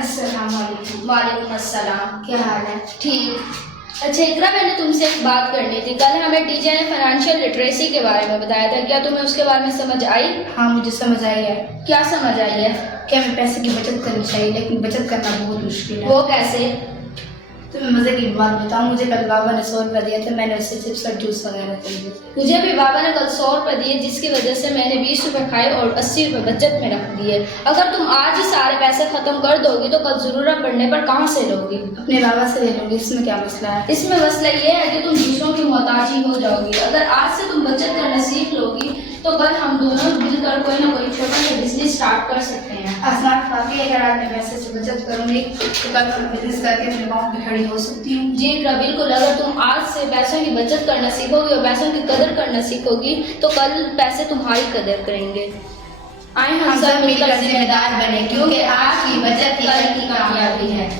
अस्सलाम वालेकुम। वालेकुम अस्सलाम। क्या हाल है? ठीक। अच्छा इकरा, मैंने तुमसे एक बात करनी थी। कल हमें टीचर ने फाइनेंशियल लिटरेसी के बारे में बताया था, क्या तुम्हें उसके बारे में समझ आई? हाँ, मुझे समझ आई है। क्या समझ आई है? कि हमें पैसे की बचत करनी चाहिए, लेकिन बचत करना बहुत मुश्किल है। वो कैसे? तुम्हें मजे की बात बताऊं, मुझे कल बाबा ने 100 रुपया दिया था, मैंने उससे चिप्स और जूस वगैरह खरीदे। मुझे भी बाबा ने कल 100 रुपये दिए, जिसकी वजह से मैंने 20 रुपये खाए और 80 रुपये बचत में रख दिए। अगर तुम आज ही सारे पैसे खत्म कर दोगी तो कल जरूरत पड़ने पर कहाँ से लोगी? अपने बाबा से ले लूंगी, इसमें क्या मसला है? इसमें मसला ये है कि तुम दूसरों की मोहताजी हो जाओगी। अगर आज से तुम बचत करना सीख लोगी तो कल हम दोनों मिलकर कोई ना कोई छोटा सा बिजनेस स्टार्ट कर सकते हैं। आसमान काफी, अगर आज मैं पैसे से बचत करूंगी तो कल मैं बिजनेस करके अपने पाँव पे खड़ी हो सकती हूँ। जी इकरा, बिल्कुल। अगर तुम आज से पैसों की बचत करना सीखोगी और पैसों की कदर करना सीखोगी तो कल पैसे तुम्हारी कदर करेंगे। आए हम सब मिलकर जिम्मेदार बने, क्योंकि आज की बचत कल की कामयाबी है।